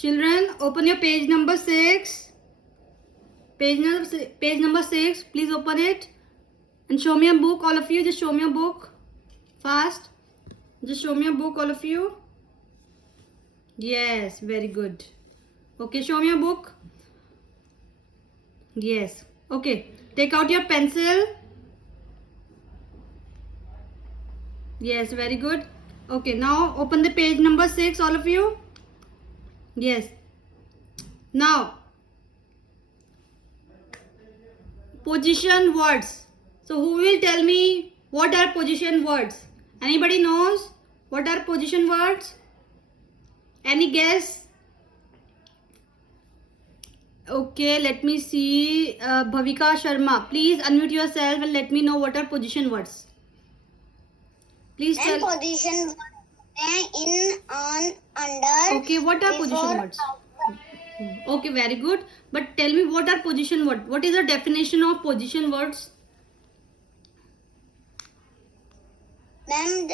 Children, open your page number 6. Page number 6. Please open it. And show me a book, all of you. Just show me a book. Fast. Just show me a book, all of you. Yes, very good. Okay, show me a book. Yes. Okay. Take out your pencil. Yes, very good. Okay, now open the page number 6, all of you. Yes. Now, position words. So, who will tell me what are position words? Anybody knows what are position words? Any guess? Okay, let me see. Bhavika Sharma, please unmute yourself and let me know what are position words. Please tell. Position in, on, under. Okay, what are position words? Okay, very good. But tell me what are position words? What is the definition of position words? Ma'am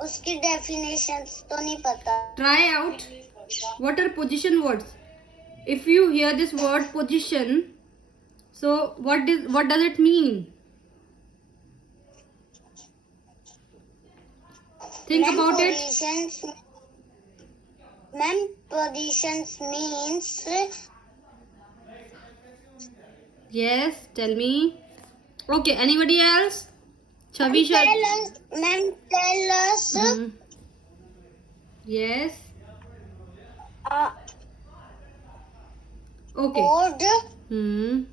उसकी definitions तो नहीं पता. Try out. What are position words? If you hear this word position, so what does it mean? Think about it. Ma'am, positions means. Yes, tell me. Okay, anybody else? Chavi Tell us, ma'am, tell us. Yes. Okay. Code.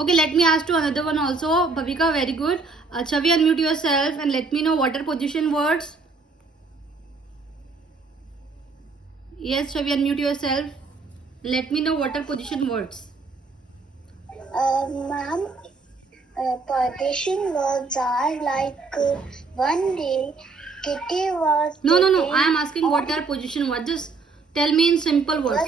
Okay, let me ask to another one also. Bhavika, very good. Chavi, unmute yourself and let me know what are position words. Yes, Chavi, unmute yourself. Let me know what are position words. Ma'am, position words are like one day Kitty was. No. I am asking what are position words. Just tell me in simple words.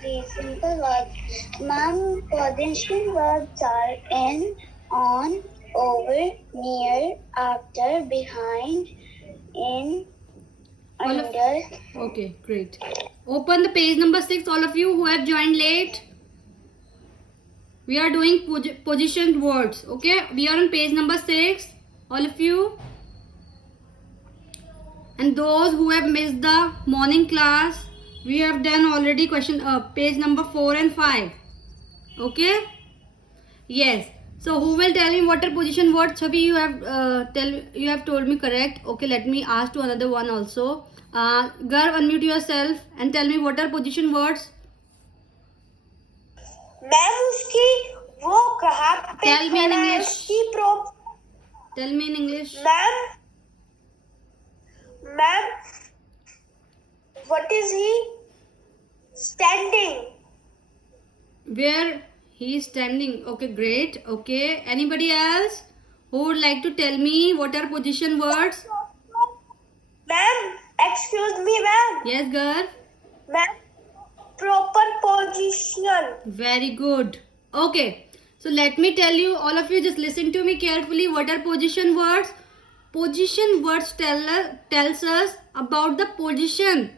Simple words. Ma'am, position words are in, on, over, near, after, behind, in, under. Okay, great. Open the page number 6, all of you who have joined late. We are doing position words. Okay, we are on page number 6, all of you. And those who have missed the morning class, we have done already page number 4 and 5. Okay. Yes. So who will tell me what are position words? Chavi, you have told me correct. Okay, let me ask to another one also. Garv, unmute yourself and tell me what are position words. Ma'am उसकी वो कहाँ पे Tell me in खड़ा है English. उसकी Tell me in English. Ma'am what is he standing? Where he is standing. Okay, great. Okay, anybody else who would like to tell me what are position words? Ma'am, excuse me, ma'am. Yes, Garv. Ma'am, proper position. Very good. Okay, so let me tell you, all of you just listen to me carefully. What are position words? Position words tells us about the position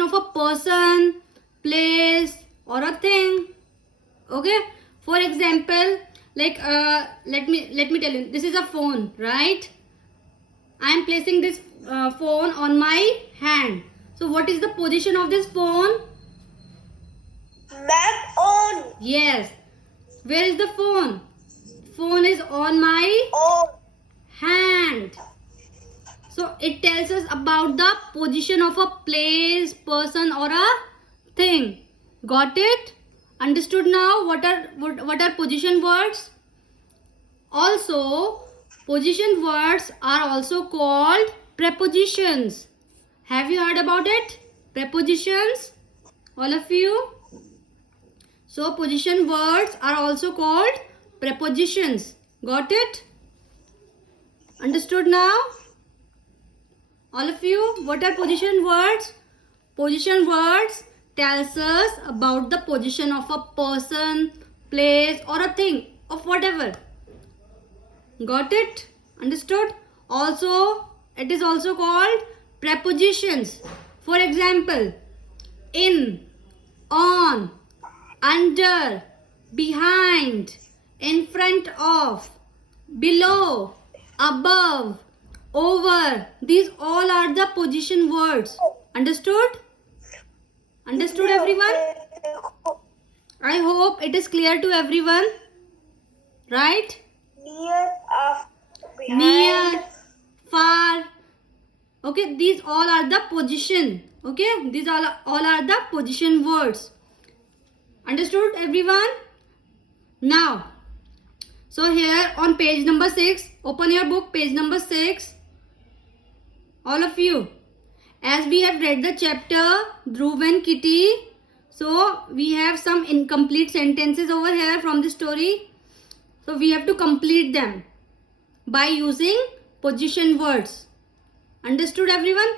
of a person, place or a thing. Okay, for example, like let me tell you, this is a phone, right? I am placing this phone on my hand. So what is the position of this phone? Ma'am, on. Yes. Where is the phone? Phone is on my hand. So it tells us about the position of a place, person or a thing. Got it? Understood now? What are position words? Also, position words are also called prepositions. Have you heard about it? Prepositions? All of you? So, position words are also called prepositions. Got it? Understood now? All of you? What are position words? Position words tells us about the position of a person, place or a thing of whatever. Got it? Understood? Also, it is also called prepositions. For example, in, on, under, behind, in front of, below, above, over. These all are the position words. Understood? Understood, everyone? I hope it is clear to everyone. Right? Near, behind. Near, far. Okay, these all are the position. Okay, these all are the position words. Understood, everyone? Now, so here on page number 6, open your book, page number 6. All of you, as we have read the chapter Dhruv and Kitty, so we have some incomplete sentences over here from the story. So we have to complete them by using position words. Understood, everyone?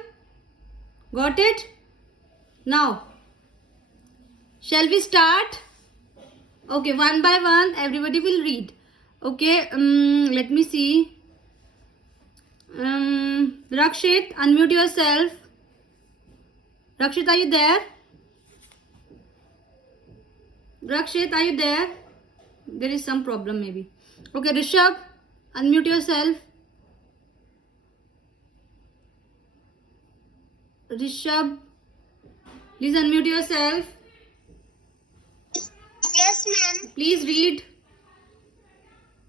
Got it? Now, shall we start? Okay, one by one, everybody will read. Okay, let me see. Rakshit, unmute yourself. Rakshit, are you there? Rakshit, are you there? There is some problem maybe. Okay, Rishabh, unmute yourself. Rishabh, please unmute yourself. Yes, ma'am. Please read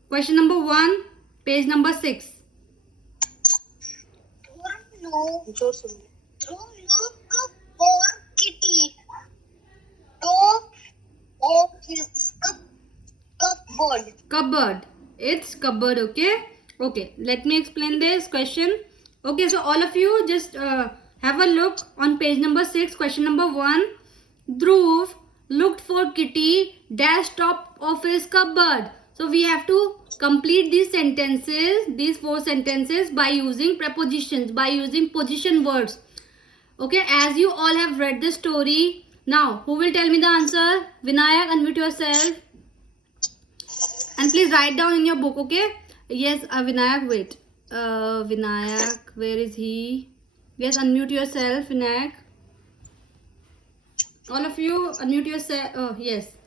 question number 1, page number 6. Look for Kitty. Top of his cupboard. Cupboard. It's cupboard, okay? Okay, let me explain this question. Okay, so all of you just have a look on page number 6, question number 1. Dhruv looked for Kitty dash top of his cupboard. So we have to complete these sentences, these 4 sentences by using prepositions, by using position words. Okay, as you all have read the story, now who will tell me the answer? Vinayak, unmute yourself. And please write down in your book, okay? Yes, Vinayak, wait. Vinayak, where is he? Yes, unmute yourself, Vinayak. All of you, unmute yourself. Oh, yes.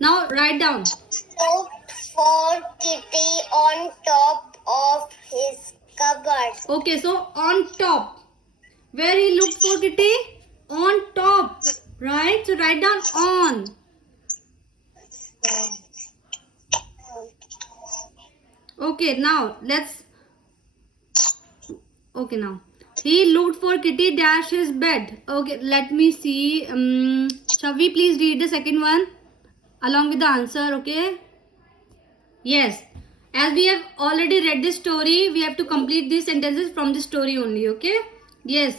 Now, write down. Looked for Kitty on top of his cupboard. Okay, so on top. Where he looked for Kitty? On top. Right? So, write down on. Okay, now, let's... Okay, now. He looked for Kitty dash his bed. Okay, let me see. Shavi, please read the second one along with the answer, okay? Yes. As we have already read this story, we have to complete these sentences from the story only, okay? Yes.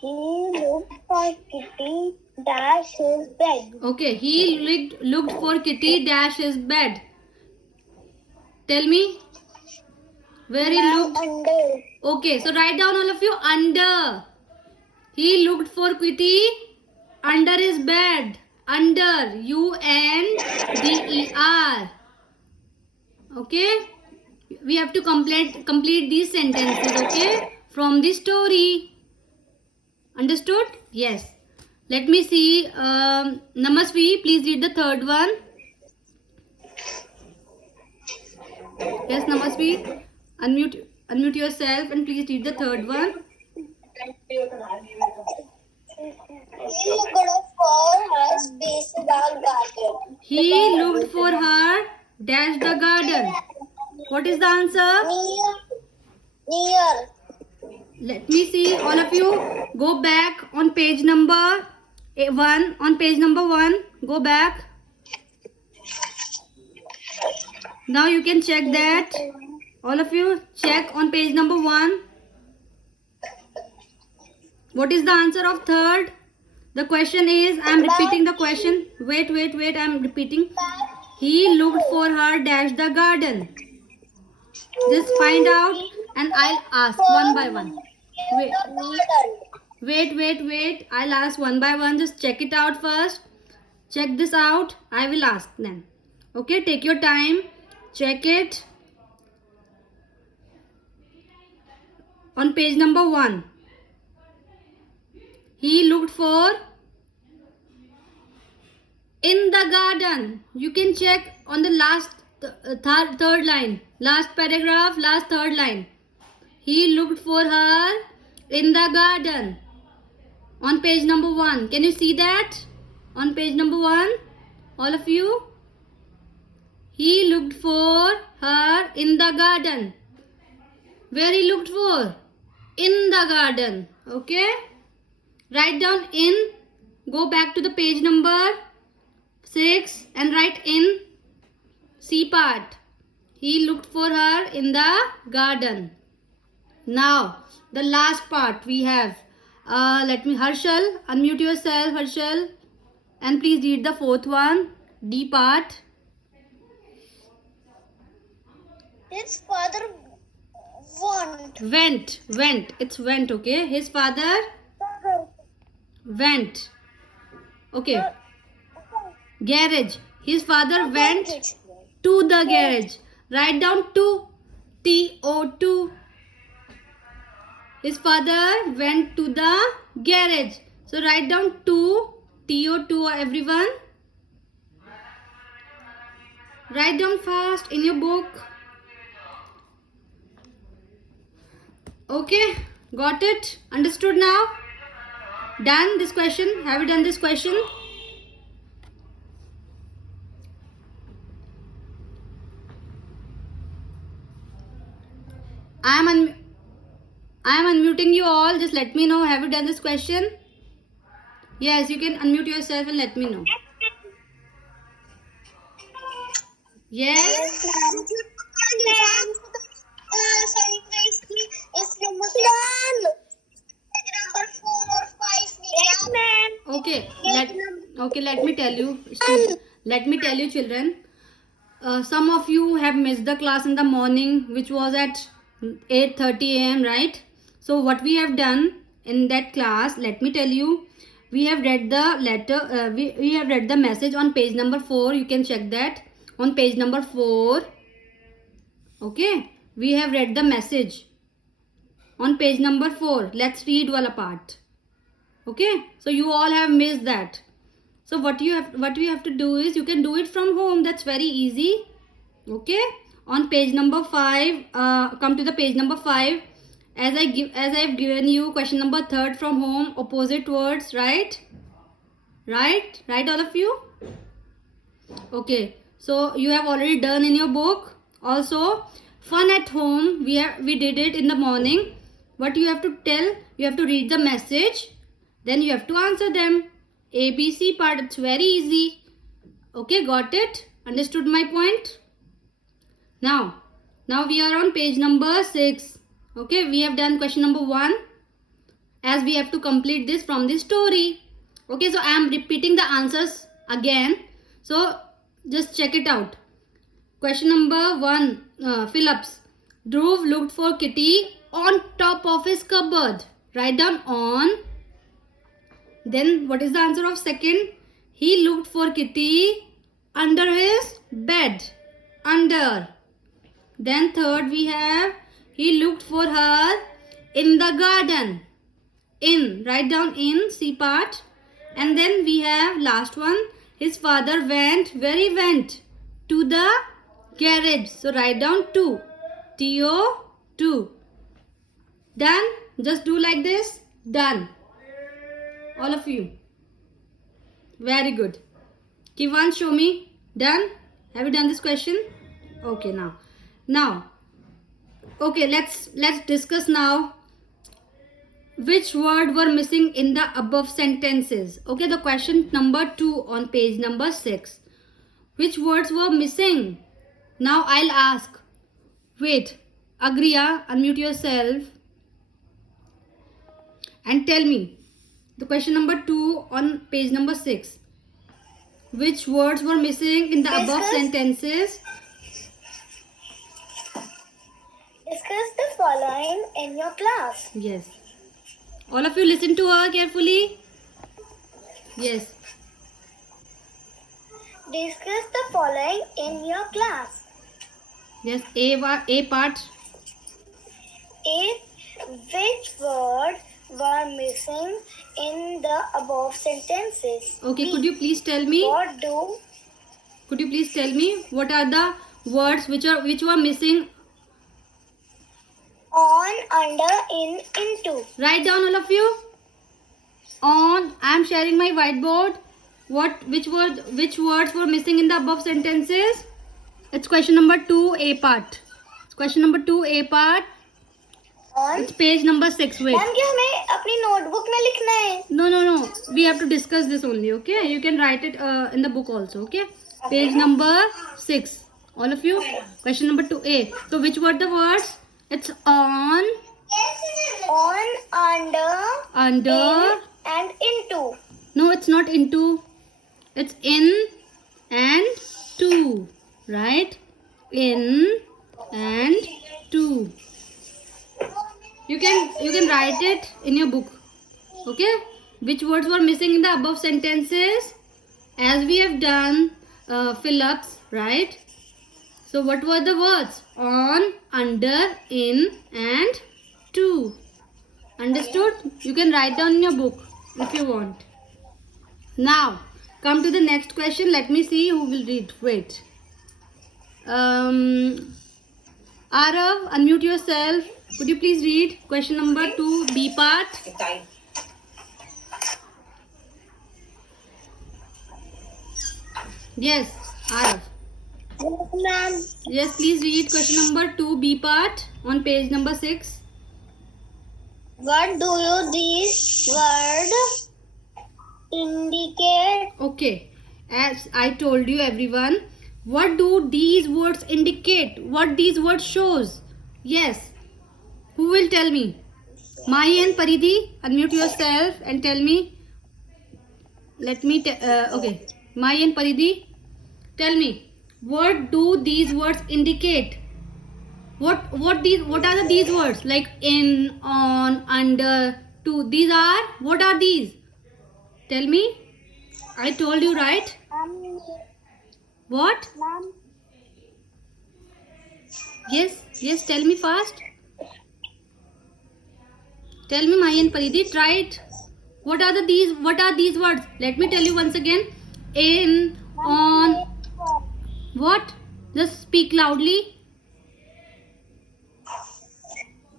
He looked for Kitty dash his bed. Okay, he looked for Kitty dash his bed. Tell me. Where he looked? Under. Okay, so write down all of you under. He looked for Kitty under his bed. Under. U-N-D-E-R. Okay. We have to complete these sentences, okay, from the story. Understood? Yes. Let me see. Namasvi, please read the third one. Yes, Namasvi. Unmute yourself and please read the third one. He looked for her space in the garden. He looked for her dash the garden. What is the answer? Near. Let me see. All of you go back on page number 1. On page number 1, go back. Now you can check that. All of you check on page number 1. What is the answer of third? The question is, I am repeating the question. Wait, I am repeating. He looked for her dash the garden. Just find out and I'll ask one by one. Wait. I'll ask one by one. Just check it out first. Check this out. I will ask then. Okay, take your time. Check it. On page number 1. He looked for in the garden. You can check on the last third line, last paragraph, last third line. He looked for her in the garden. On page number 1. Can you see that? On page number 1, all of you. He looked for her in the garden. Where he looked for? In the garden. Okay? Write down in. Go back to the page number 6 and write in. C part. He looked for her in the garden. Now, the last part we have. Let me, Harshal, unmute yourself, Harshal. And please read the fourth one. D part. His father Went. It's went, okay? His father went. Okay. Garage. His father went to the garage. Write down to. T-O-2. His father went to the garage. So write down to. T-O-2, everyone. Write down fast in your book. Okay, got it? Understood now? Done this question? Have you done this question? I am unmuting you all. Just let me know. Have you done this question? Yes, you can unmute yourself and let me know. Yes. Okay. Let me tell you. Let me tell you, children. Some of you have missed the class in the morning, which was at 8:30 a.m. right? So what we have done in that class, let me tell you, we have read the letter, we have read the message on page number 4. You can check that on page number 4. Okay, we have read the message on page number 4. Let's read wala part. Okay, so you all have missed that. So what you have to do is, you can do it from home. That's very easy. Okay, on page number 5, come to the page number 5. As I have given you question number 3 from home, opposite words, right, all of you. Okay, so you have already done in your book. Also, fun at home, we did it in the morning. What you have to tell, you have to read the message, then you have to answer them. ABC part, it's very easy. Okay, got it? Understood my point? Now we are on page number 6. Okay, we have done question number 1, as we have to complete this from the story. Okay, so I am repeating the answers again. So just check it out. Question number 1, Phillips. Dhruv looked for Kitty on top of his cupboard. Write down on. Then what is the answer of second? He looked for Kitty under his bed. Under. Then third we have, he looked for her in the garden. In. Write down in, C part. And then we have last one, his father went. Where he went? To the garage. So write down to. T-O-2. Done? Just do like this. Done. All of you. Very good. Kivan, show me. Done? Have you done this question? Okay, now. Okay, let's discuss now which word were missing in the above sentences. Okay, the question number 2 on page number 6. Which words were missing? Now I'll ask. Wait, Agriya, unmute yourself and tell me. The question number 2 on page number 6. Which words were missing in the above sentences? Discuss the following in your class. Yes. All of you listen to her carefully. Yes. Discuss the following in your class. Yes. A part. A. Which word were missing in the above sentences? Okay, B. could you please tell me? What What are the words which were missing? on, under, in, into? Write down, all of you. On. I am sharing my whiteboard. Which words were missing in the above sentences? It's question number 2A part. It's question number 2A part. On. It's page number 6. Wait. Ma'am क्या हमें अपनी notebook में लिखना है? No. We have to discuss this only. Okay. You can write it in the book also. Okay. Page number 6. All of you. Question number 2A. So which were the words? It's on, under, under. in, and into. No, it's not into. It's in and to. Right? In and to. You can write it in your book. Okay? Which words were missing in the above sentences? As we have done fill-ups, right? So what were the words? On, under, in and to. Understood? You can write down in your book if you want. Now, come to the next question. Let me see who will read. Wait. Arav, unmute yourself. Could you please read question number 2B part? Yes, Arav. Ma'am. Yes, please read question number 2B part on page number 6. What do you these words indicate? Okay, as I told you everyone, what do these words indicate? What these words shows? Yes, who will tell me? Mahi and Paridhi, unmute yourself and tell me. Okay, Mahi and Paridhi, tell me. What do these words indicate? What are these words? Like in, on, under, to. These are, what are these? Tell me. I told you, right? What? Ma'am. Yes, tell me fast. Tell me, Mahi and Paridhi, try it. What are these words? Let me tell you once again. In, on, what? Just speak loudly.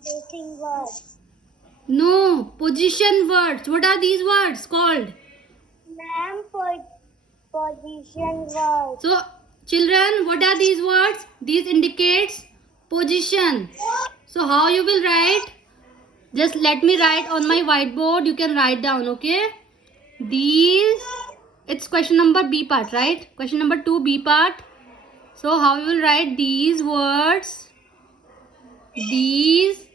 Placing words. No, position words. What are these words called? Ma'am, position words. So, children, what are these words? These indicates position. So, how you will write? Just let me write on my whiteboard. You can write down, okay? These, it's question number B part, right? Question number 2B part. So, how you will write these words? These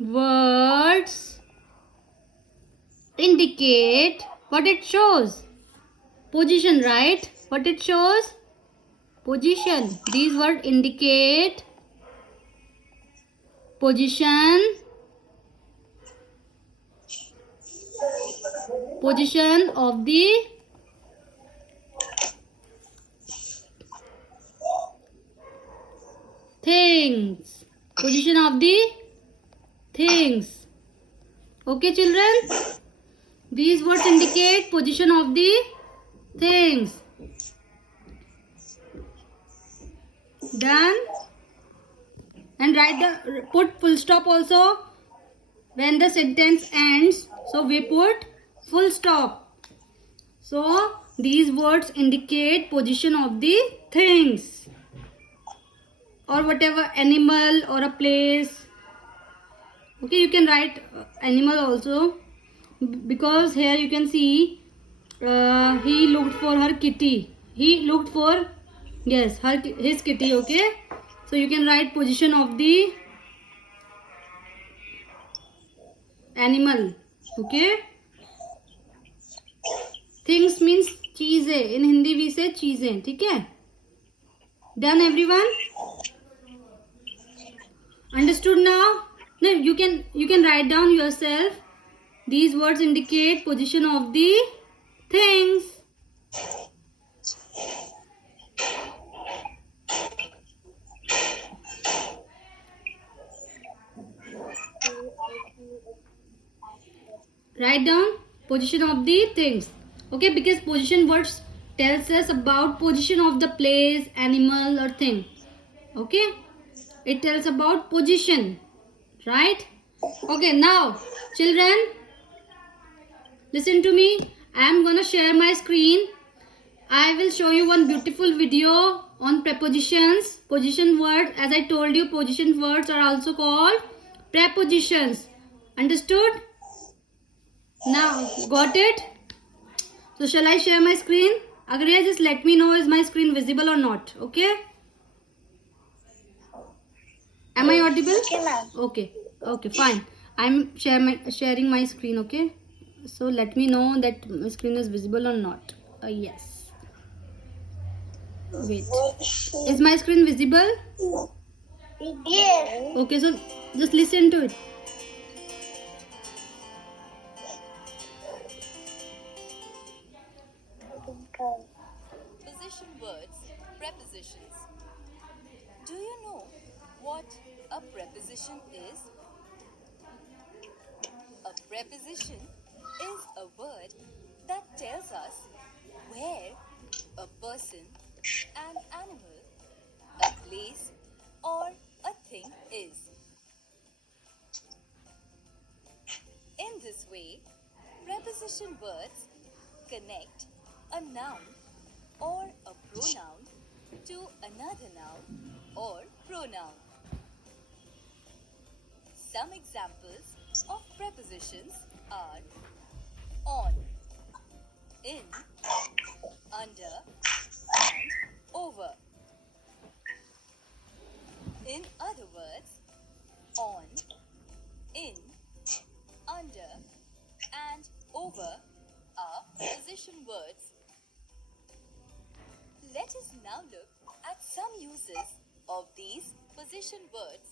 words indicate what it shows. Position, right? What it shows? Position. These words indicate position. Position of the things. Position of the things. Okay, children? These words indicate position of the things. Done? And put full stop also when the sentence ends. So we put full stop. So these words indicate position of the things, or whatever, animal or a place. Okay, you can write animal also, because here you can see he looked for her kitty. He looked for, yes, his kitty. Okay, so you can write position of the animal. Okay, things means चीजें. In Hindi we say चीजें. ठीक है? Done, everyone? Understood now? No, you can write down yourself. These words indicate position of the things. Write down position of the things. Okay, because position words tells us about position of the place, animal or thing. Okay, it tells about position, right? Okay, now children, listen to me. I am gonna share my screen. I will show you one beautiful video on prepositions, position words. As I told you, position words are also called prepositions. Understood? Now, got it? So, shall I share my screen? Agriya, just let me know is my screen visible or not. Okay? Am I audible? Okay, ma'am. Okay. Okay, fine. I'm sharing my screen. Okay? So, let me know that my screen is visible or not. Yes. Wait. Is my screen visible? Yes. Okay, so just listen to it. Position words, prepositions. Do you know what a preposition is? A preposition is a word that tells us where a person, an animal, a place, or a thing is. In this way, preposition words connect a noun or a pronoun to another noun or pronoun. Some examples of prepositions are on, in, under, and over. In other words, on, in, under, and over are position words. Let us now look at some uses of these position words.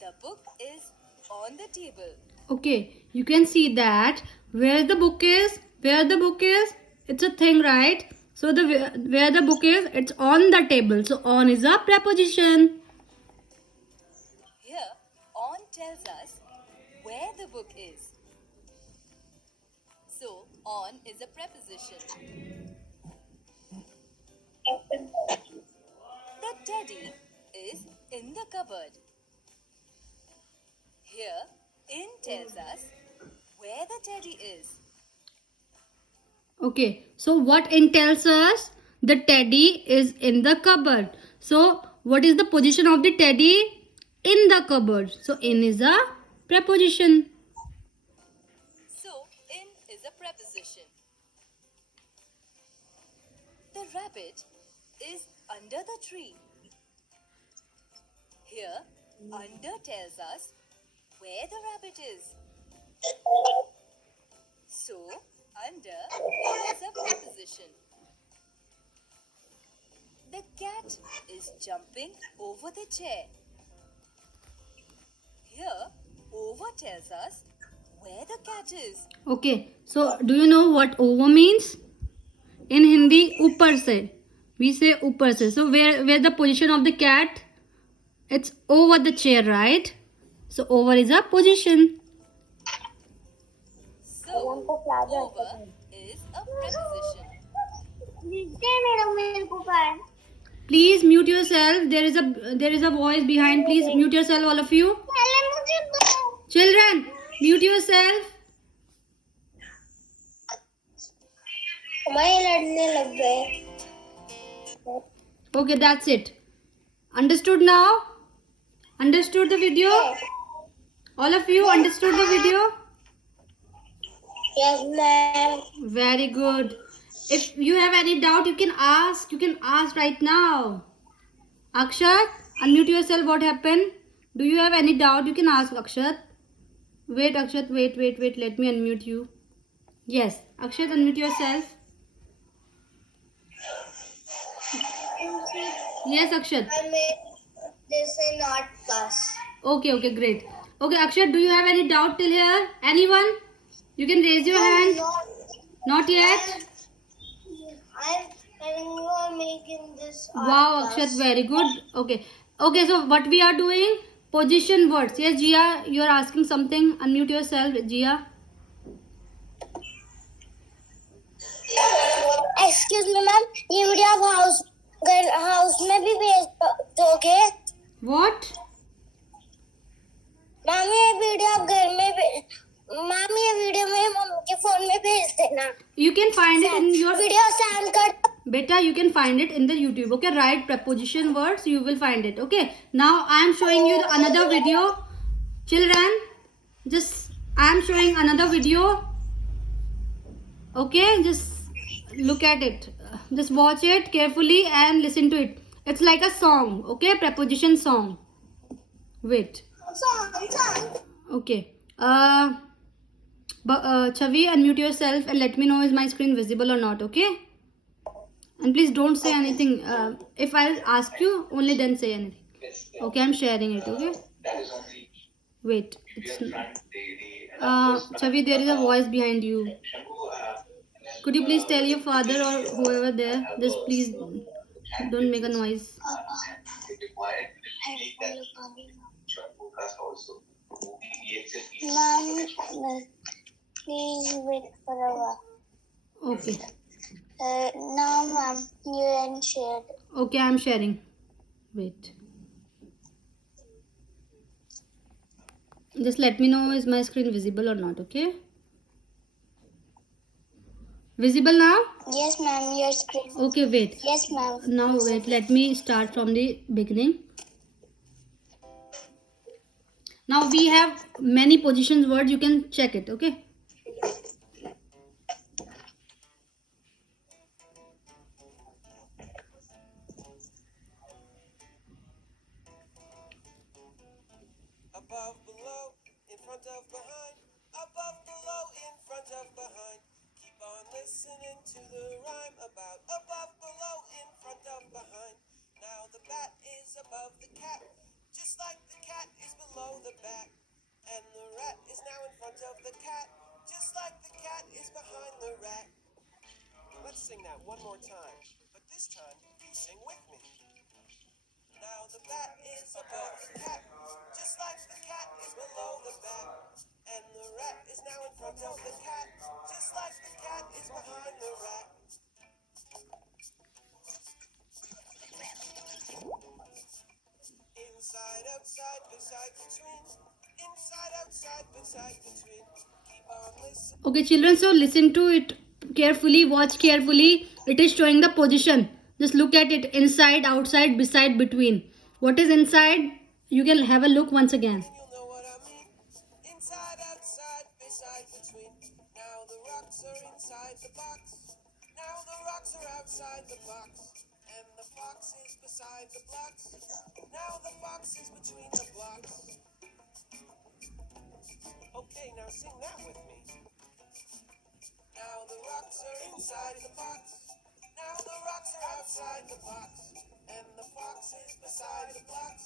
The book is on the table. Okay, you can see that where the book is, it's a thing, right? So the where the book is, it's on the table. So on is a preposition. Here, on tells us where the book is. So, on is a preposition. The teddy is in the cupboard. Here, in tells us where the teddy is. Okay, so what in tells us? The teddy is in the cupboard. So what is the position of the teddy? In the cupboard. So in is a preposition. So, in is a preposition. The rabbit is under the tree. Here, under tells us where the rabbit is. So, under is a preposition. The cat is jumping over the chair. Here, over tells us where the cat is. Okay, so do you know what over means? In Hindi, upar se. We say upar se. So where the position of the cat? It's over the chair, right? So over is a position. So, over is a preposition. Please mute yourself. There is a voice behind. Please mute yourself, all of you. Children, mute yourself. हमारे लड़ने लग गए. Okay, that's it. Understood now? Understood the video? All of you understood the video? Yes, ma'am. Very good. If you have any doubt, you can ask. You can ask right now. Akshat, unmute yourself. What happened? Do you have any doubt? You can ask Akshat. Wait, Akshat. Wait. Let me unmute you. Yes, Akshat, unmute yourself. Yes, Akshat. I made this in art class. Okay, great. Okay, Akshat, do you have any doubt till here? Anyone? You can raise your hand. Not yet? I'm making this art Wow, class. Akshat, very good. Okay, so what we are doing? Position words. Yes, Jia, you are asking something. Unmute yourself, Jia. Excuse me ma'am, ये video आप house में भी भेज दोगे? What? Ma'am ये video आप घर में मैम ये वीडियो मेरे मम्मी के फोन में भेज देना. You can find it in your video send कर. beta. You can find it in the YouTube. Okay, write preposition words. You will find it. Okay. Now I am showing you another video. Children, just I am showing another video. Okay, just look at it. Just watch it carefully and listen to it. It's like a song. Okay, preposition song. Wait. Okay. Chavi, unmute yourself and let me know is my screen visible or not. Okay. And please don't say anything. If I'll ask you, only then say anything. Okay, I'm sharing it. Okay. Wait. Chavi, there is a voice behind you. Could you please tell your father or whoever there? Just please don't make a noise. Ma'am please wait for a while. Okay. Now ma'am, you and shared. Okay, I'm sharing. Wait. Just let me know is my screen visible or not. Okay. Visible now? Yes ma'am, your screen. Okay, wait. Yes ma'am. Now wait, let me start from the beginning. Now we have many positions words. You can check it. Okay. Above, below, in front of, behind. Above, below, in front of, behind. Keep on listening to the rhyme about above, below, in front of, behind. Now the bat is above the cat, just like the cat is below the bat. And the rat is now in front of the cat, just like the cat is behind the rat. Let's sing that one more time, but this time you sing with me. Now the bat is above the cat, just like the cat is below the bat. And the rat is now in front of the cat, just like the cat is behind the rat. Inside, outside, beside, between. Inside, outside, beside, between. Keep on listening. Okay, children. So listen to it carefully. Watch carefully. It is showing the position. Just look at it. Inside, outside, beside, between. What is inside? You can have a look once again. You'll know what I mean. Inside, outside, beside, between. Now the rocks are inside the box. Now the rocks are outside the box. And the fox is beside the blocks. Now the fox is between the blocks. Okay, now sing that with me. Now the rocks are inside the box. Now the rocks are outside the box. And the fox is beside the blocks.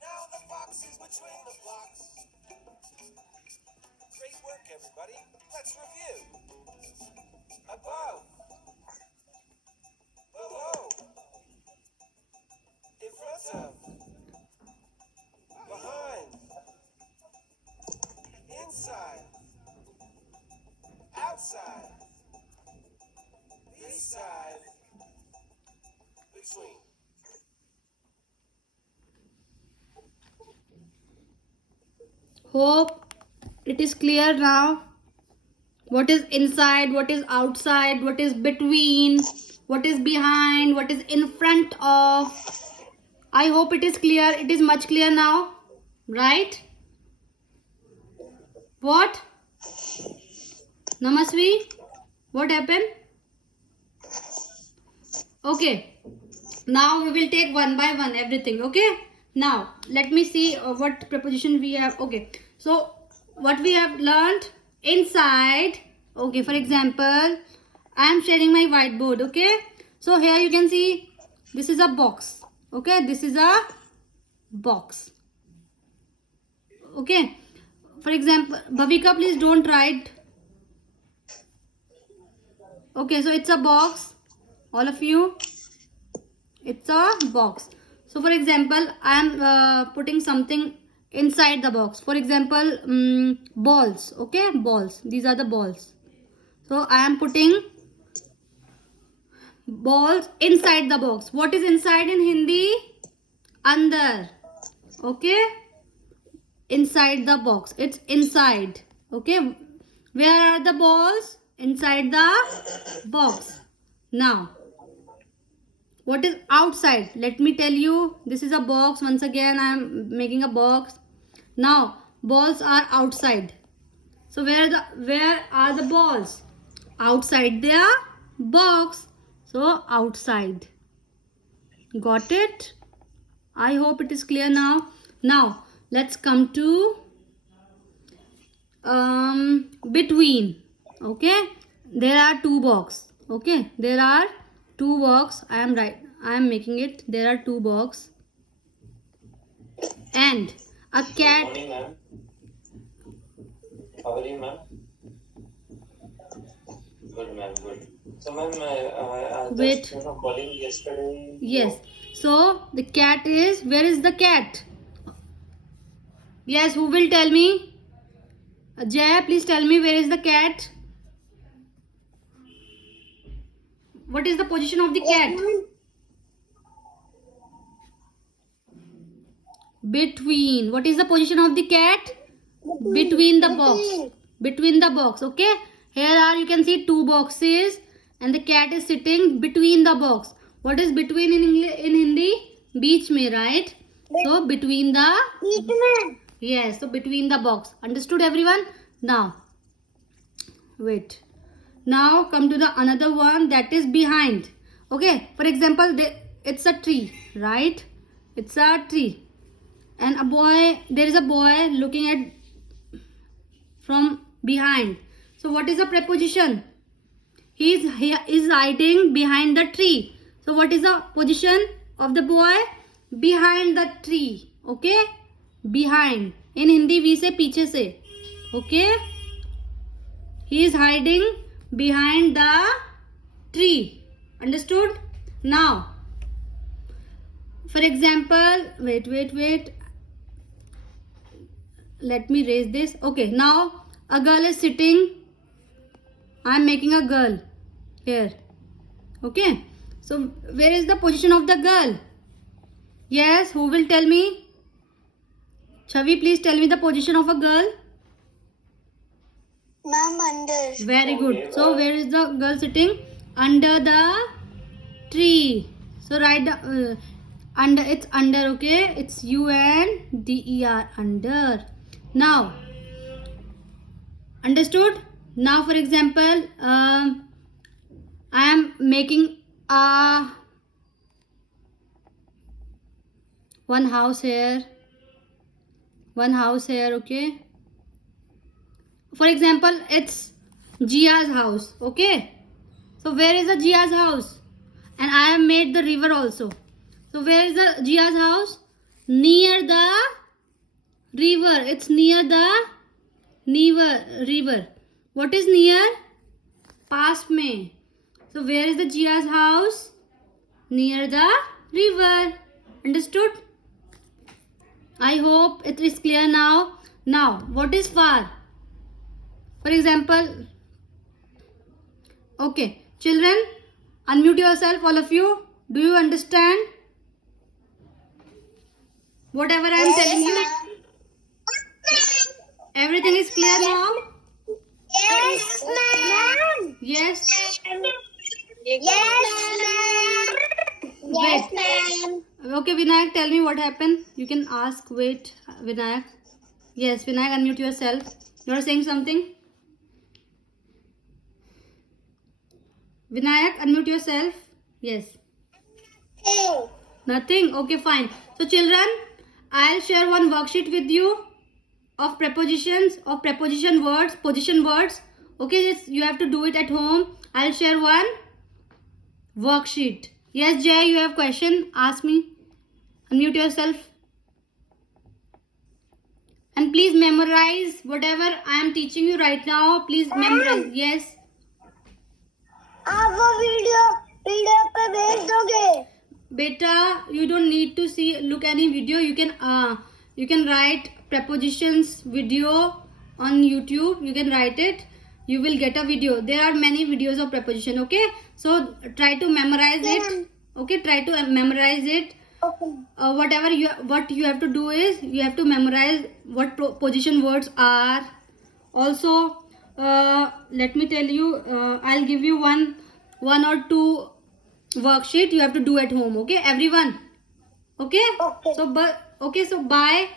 Now the fox is between the blocks. Great work, everybody. Let's review. Above. Below. In front of. Behind. Inside. Outside. Beside. Between. Hope it is clear now. What is inside, what is outside, what is between, what is behind, what is in front of. I hope it is clear. It is much clear now, right? What? Namasvi? What happened? Okay. Now we will take one by one everything. Okay. Now let me see what preposition we have. Okay. So what we have learned inside. Okay. For example, I am sharing my whiteboard. Okay. So here you can see this is a box. Okay. This is a box. Okay. For example, Bhavika, please don't write. Okay. So it's a box. All of you. It's a box. So for example, I am putting something inside the box. For example, balls. Okay, balls. These are the balls. So I am putting balls inside the box. What is inside in Hindi? Andar. Okay, inside the box. It's inside. Okay, where are the balls? Inside the box. Now, what is outside? Let me tell you. This is a box. Once again, I am making a box. Now, balls are outside. So where are the balls? Outside the box. So outside. Got it? I hope it is clear now. Now let's come to between. Okay, there are two box. Okay, there are two box. I am making it. There are two box and a cat. Morning, ma'am. How are you, ma'am? Good, ma'am. Good. So, ma'am, I Wait. just calling yesterday. Yes. So the cat is. Where is the cat? Yes. Who will tell me? Jaya, please tell me where is the cat? What is the position of the cat? Between. What is the position of the cat? Between the box. Between the box. Okay. Here are, you can see two boxes and the cat is sitting between the box. What is between in English, in Hindi? Beech mein, right? So between the. Yes. So between the box. Understood, everyone? Now. Wait. Now come to the another one, that is behind. Okay. For example, it's a tree, right? It's a tree. And a boy, there is a boy looking at from behind. So what is the preposition? He is hiding behind the tree. So what is the position of the boy? Behind the tree. Okay, behind. In Hindi we say पीछे से. Okay, he is hiding behind the tree. Understood? Now, for example, wait. Let me raise this. Okay, now a girl is sitting. I am making a girl here. Okay, so where is the position of the girl? Yes, who will tell me? Chavi, please tell me the position of a girl. Ma'am, under. Very good. So where is the girl sitting? Under the tree. So write the under. It's under. Okay, it's UNDER. Under. Now, understood? Now, for example, I am making one house here. Okay. For example, it's Jia's house. Okay. So where is the Jia's house? And I have made the river also. So where is the Jia's house? Near the river. It's near the river. What is near? Pass mein. So where is the Jia's house? Near the river. Understood? I hope it is clear now. Now, what is far? For example, okay, children, unmute yourself, all of you. Do you understand whatever I am telling you? Everything is clear now? Yes, ma'am. Yes. Yes, ma'am. Yes, ma'am. Okay, Vinayak, tell me what happened. You can ask. Wait, Vinayak. Yes, Vinayak, unmute yourself. You are saying something? Vinayak, unmute yourself. Yes. Hey. Nothing? Okay, fine. So, children, I'll share one worksheet with you of prepositions, of preposition words, position words. Okay, yes, you have to do it at home. I'll share one worksheet. Yes, Jay, you have question? Ask me. Unmute yourself. And please memorize whatever I am teaching you right now. Please memorize. Yes. आप वो video पे भेज दोगे? Beta, you don't need to look any video. You can write prepositions video on YouTube. You can write it. You will get a video. There are many videos of preposition. Okay, so try to memorize it. Okay, try to memorize it. Okay. What you have to do is you have to memorize what position words are. Also, let me tell you, I'll give you one or two worksheet you have to do at home. Okay, everyone. Okay. Okay. So bye.